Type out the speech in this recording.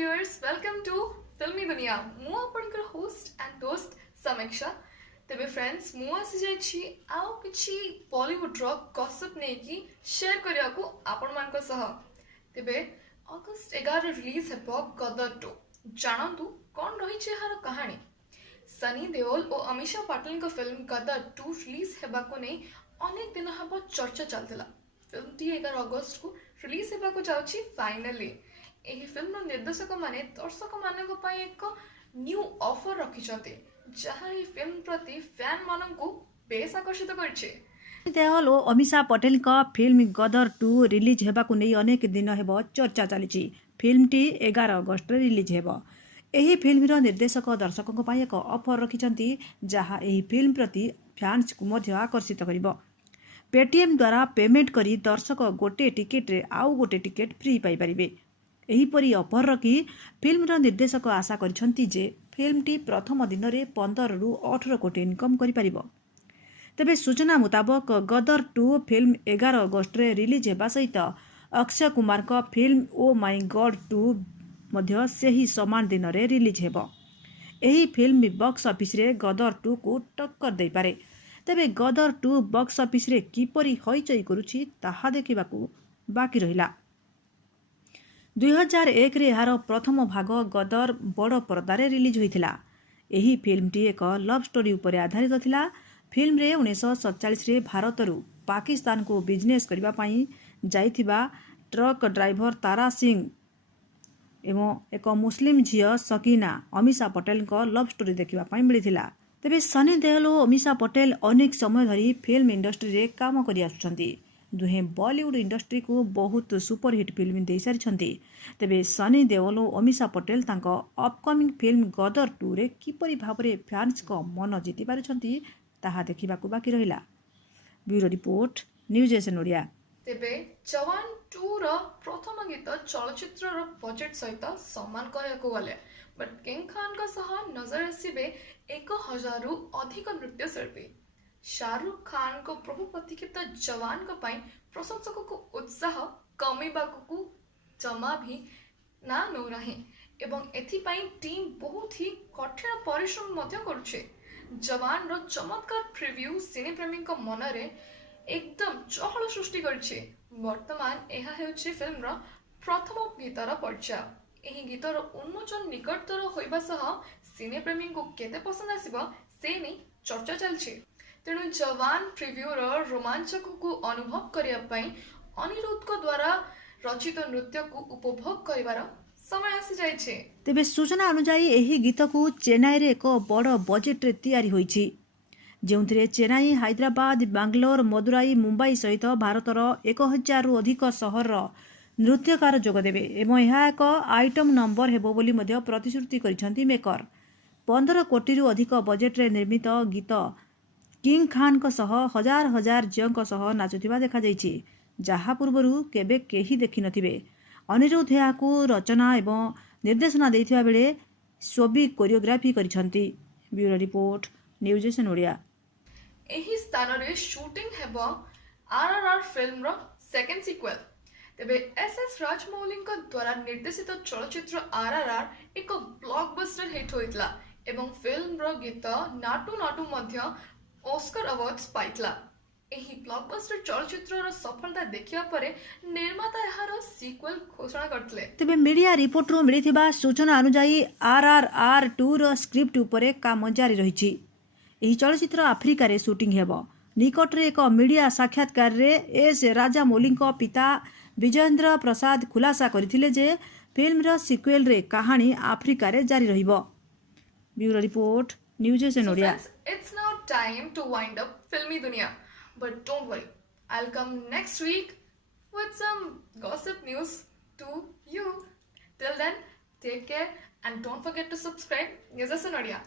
viewers, welcome to Filmy Dunia. ମୁଁ ଆପଣଙ୍କର host and host ସମୀକ୍ଷା। ତେବେ friends ମୁଁ ଆସି ଯାଇଛି ଆଉ କିଛି ବଲିଉଡର ଗସିପ ନେଇକି ସେୟାର କରିବାକୁ ଆପଣମାନଙ୍କ ସହ। ତେବେ ଅଗଷ୍ଟ 11 ରିଲିଜ ହେବ ଗଦର 2। ଜାଣନ୍ତୁ କ'ଣ ରହିଛି ଏହାର କାହାଣୀ। ସନି ଦେଓଲ ଓ ଅମିଷା ପାଟିଲଙ୍କ ଫିଲ୍ମ ଗଦର 2 ରିଲିଜ ହେବାକୁ ନେଇ ଅନେକ ଦିନ ହେବ ଚର୍ଚ୍ଚା ଚାଲିଥିଲା। ଫିଲ୍ମଟି 11 ଅଗଷ୍ଟକୁ ରିଲିଜ ହେବାକୁ ଯାଉଛି ଫାଇନାଲି। ଏହି ଫିଲ୍ମର ନିର୍ଦ୍ଦେଶକ ମାନେ ଦର୍ଶକ ମାନଙ୍କ ପାଇଁ ଏକ ନ୍ୟୁ ଅଫର ରଖିଛନ୍ତି, ଯାହା ଏହି ଫିଲ୍ମ ପ୍ରତି ଫ୍ୟାନ୍ ମାନଙ୍କୁ ବେଶ ଆକର୍ଷିତ କରିଛି। ଦେଓଲ ଓ ଅମିଷା ପଟେଲଙ୍କ ଫିଲ୍ମ ଗଦର 2 ରିଲିଜ ହେବାକୁ ନେଇ ଅନେକ ଦିନ ହେବ ଚର୍ଚ୍ଚା ଚାଲିଛି। ଫିଲ୍ମଟି 11 ଅଗଷ୍ଟରେ ରିଲିଜ ହେବ। ଏହି ଫିଲ୍ମର ନିର୍ଦ୍ଦେଶକ ଦର୍ଶକଙ୍କ ପାଇଁ ଏକ ଅଫର ରଖିଛନ୍ତି, ଯାହା ଏହି ଫିଲ୍ମ ପ୍ରତି ଫ୍ୟାନ୍ସଙ୍କୁ ମଧ୍ୟ ଆକର୍ଷିତ କରିବ। ପେଟିଏମ୍ ଦ୍ୱାରା ପେମେଣ୍ଟ କରି ଦର୍ଶକ ଗୋଟିଏ ଟିକେଟ୍ରେ ଆଉ ଗୋଟିଏ ଟିକେଟ୍ ଫ୍ରି ପାଇପାରିବେ। ଏହିପରି ଅଫର ରଖି ଫିଲ୍ମର ନିର୍ଦ୍ଦେଶକ ଆଶା କରିଛନ୍ତି ଯେ ଫିଲ୍ମଟି ପ୍ରଥମ ଦିନରେ 15ରୁ 18 କୋଟି ଇନକମ୍ କରିପାରିବ। ତେବେ ସୂଚନା ମୁତାବକ ଗଦର 2 ଫିଲ୍ମ 11 ଅଗଷ୍ଟରେ ରିଲିଜ ହେବା ସହିତ ଅକ୍ଷୟ କୁମାରଙ୍କ ଫିଲ୍ମ ଓ ମାଇ ଗଡ୍ 2 ମଧ୍ୟ ସେହି ସମାନ ଦିନରେ ରିଲିଜ ହେବ। ଏହି ଫିଲ୍ମ ବକ୍ସ ଅଫିସରେ ଗଦର 2କୁ ଟକ୍କର ଦେଇପାରେ। ତେବେ ଗଦର 2 ବକ୍ସ ଅଫିସରେ କିପରି ହଇଚଇ କରୁଛି ତାହା ଦେଖିବାକୁ ବାକି ରହିଲା। 2001ରେ ଏହାର ପ୍ରଥମ ଭାଗ ଗଦର ବଡ଼ ପରଦାରେ ରିଲିଜ ହୋଇଥିଲା। ଏହି ଫିଲ୍ମଟି ଏକ ଲଭ୍ ଷ୍ଟୋରି ଉପରେ ଆଧାରିତ ଥିଲା। ଫିଲ୍ମରେ 1947ରେ ଭାରତରୁ ପାକିସ୍ତାନକୁ ବିଜନେସ୍ କରିବା ପାଇଁ ଯାଇଥିବା ଟ୍ରକ୍ ଡ୍ରାଇଭର ତାରା ସିଂ ଏବଂ ଏକ ମୁସଲିମ ଝିଅ ସକିନା ଅମିଷା ପଟେଲଙ୍କ ଲଭ୍ ଷ୍ଟୋରି ଦେଖିବା ପାଇଁ ମିଳିଥିଲା। ତେବେ ସନି ଦେଓଲ ଓ ଅମିଷା ପଟେଲ ଅନେକ ସମୟ ଧରି ଫିଲ୍ମ ଇଣ୍ଡଷ୍ଟ୍ରିରେ କାମ କରି ଆସୁଛନ୍ତି। ଦୁହେଁ ବଲିଉଡ ଇଣ୍ଡଷ୍ଟ୍ରିକୁ ବହୁତ ସୁପରହିଟ୍ ଫିଲ୍ମ ଦେଇସାରିଛନ୍ତି। ତେବେ ସନି ଦେଓଲ ଓ ଅମିଷା ପଟେଲ ତାଙ୍କ ଅପକମିଂ ଫିଲ୍ମ ଗଦର 2ରେ କିପରି ଭାବରେ ଫ୍ୟାନ୍ସଙ୍କ ମନ ଜିତି ପାରୁଛନ୍ତି ତାହା ଦେଖିବାକୁ ବାକି ରହିଲା। Bureau report, news SN Odia. ତେବେ ଯବାନ 2ର ପ୍ରଥମ ଗୀତ ଚଳଚ୍ଚିତ୍ରର ବଜେଟ୍ ସହିତ ସମାନ କହିବାକୁ ଗଲେ, ବଟ୍ କିଙ୍ଗ ଖାନଙ୍କ ସହ ନଜର ଆସିବେ 1000ରୁ ଅଧିକ ନୃତ୍ୟଶିଳ୍ପୀ। ଶାହରୁଖ ଖାନଙ୍କ ବହୁ ପ୍ରତୀକ୍ଷିତ ଯବାନଙ୍କ ପାଇଁ ପ୍ରଶଂସକଙ୍କୁ ଉତ୍ସାହ କମିବାକୁ ଜମା ବି ନା ନେଉନାହିଁ ଏବଂ ଏଥିପାଇଁ ଟିମ୍ ବହୁତ ହି କଠିନ ପରିଶ୍ରମ ମଧ୍ୟ କରୁଛି। ଯବାନର ଚମତ୍କାର ପ୍ରିଭ୍ୟୁ ସିନେ ପ୍ରେମୀଙ୍କ ମନରେ ଏକଦମ ଚହଳ ସୃଷ୍ଟି କରିଛି। ବର୍ତ୍ତମାନ ଏହା ହେଉଛି ଫିଲ୍ମର ପ୍ରଥମ ଗୀତର ପର୍ଯ୍ୟାୟ। ଏହି ଗୀତର ଉନ୍ମୋଚନ ନିକଟତର ହୋଇବା ସହ ସିନେ ପ୍ରେମୀଙ୍କୁ କେତେ ପସନ୍ଦ ଆସିବ ସେ ନେଇ ଚର୍ଚ୍ଚା ଚାଲିଛି। ତେଣୁ ଯବାନ ପ୍ରିଭ୍ୟୁର ରୋମାଞ୍ଚକକୁ ଅନୁଭବ କରିବା ପାଇଁ ଅନିରୁଦ୍ଧଙ୍କ ଦ୍ୱାରା ରଚିତ ନୃତ୍ୟକୁ ଉପଭୋଗ କରିବାର ସମୟ ଆସିଯାଇଛି। ତେବେ ସୂଚନା ଅନୁଯାୟୀ ଏହି ଗୀତକୁ ଚେନ୍ନାଇରେ ଏକ ବଡ଼ ବଜେଟ୍ରେ ତିଆରି ହୋଇଛି, ଯେଉଁଥିରେ ଚେନ୍ନାଇ, ହାଇଦ୍ରାବାଦ, ବାଙ୍ଗାଲୋର, ମଦୁରାଇ, ମୁମ୍ବାଇ ସହିତ ଭାରତର 1000ରୁ ଅଧିକ ସହରର ନୃତ୍ୟକାର ଯୋଗଦେବେ ଏବଂ ଏହା ଏକ ଆଇଟମ୍ ନମ୍ବର ହେବ ବୋଲି ମଧ୍ୟ ପ୍ରତିଶ୍ରୁତି କରିଛନ୍ତି ମେକର। 15 କୋଟିରୁ ଅଧିକ ବଜେଟ୍ରେ ନିର୍ମିତ ଗୀତ କିଙ୍ଗ ଖାନଙ୍କ ସହ ହଜାର ହଜାର ଝିଅଙ୍କ ସହ ନାଚୁଥିବା ଦେଖାଯାଇଛି, ଯାହା ପୂର୍ବରୁ କେବେ କେହି ଦେଖିନଥିବେ। ଅନିରୁଦ୍ଧ ଏହାକୁ ରଚନା ଏବଂ ନିର୍ଦ୍ଦେଶନା ଦେଇଥିବା ବେଳେ ସ୍ୱବି କୋରିଓଗ୍ରାଫି କରିଛନ୍ତି। Bureau report, news SN Odia. ଏହି ସ୍ଥାନରେ ସୁଟିଂ ହେବ RRR ଫିଲ୍ମର ସେକେଣ୍ଡ ସିକ୍ୱେଲ୍। ତେବେ SS ରାଜମୌଲିଙ୍କ ଦ୍ୱାରା ନିର୍ଦ୍ଦେଶିତ ଚଳଚ୍ଚିତ୍ର RRR ଏକ ବ୍ଲକବଷ୍ଟର ହିଟ୍ ହୋଇଥିଲା ଏବଂ ଫିଲ୍ମର ଗୀତ ନାଟୁ ନାଟୁ ମଧ୍ୟ ଅସ୍କର ଆୱାର୍ଡସ୍ ପାଇଥିଲା। ଏହି ବ୍ଲକବଷ୍ଟର ଚଳଚ୍ଚିତ୍ରର ସଫଳତା ଦେଖିବା ପରେ ନିର୍ମାତା ଏହାର ସିକ୍ୱେଲ୍ ଘୋଷଣା କରିଥିଲେ। ତେବେ ମିଡିଆ ରିପୋର୍ଟରୁ ମିଳିଥିବା ସୂଚନା ଅନୁଯାୟୀ RRR 2ର ସ୍କ୍ରିପ୍ଟ ଉପରେ କାମ ଜାରି ରହିଛି। ଏହି ଚଳଚ୍ଚିତ୍ର ଆଫ୍ରିକାରେ ସୁଟିଂ ହେବ। ନିକଟରେ ଏକ ମିଡିଆ ସାକ୍ଷାତକାରରେ ଏସ୍ ରାଜାମୌଲିଙ୍କ ପିତା ବିଜୟେନ୍ଦ୍ର ପ୍ରସାଦ ଖୁଲାସା କରିଥିଲେ ଯେ ଫିଲ୍ମର ସିକ୍ୱେଲରେ କାହାଣୀ ଆଫ୍ରିକାରେ ଜାରି ରହିବ। Bureau report, news SN So Odia. friends, it's now time to wind up Filmy Dunia. But don't worry, I'll come next week with some gossip news to you. Till then, take care and don't forget to subscribe News SN Odia.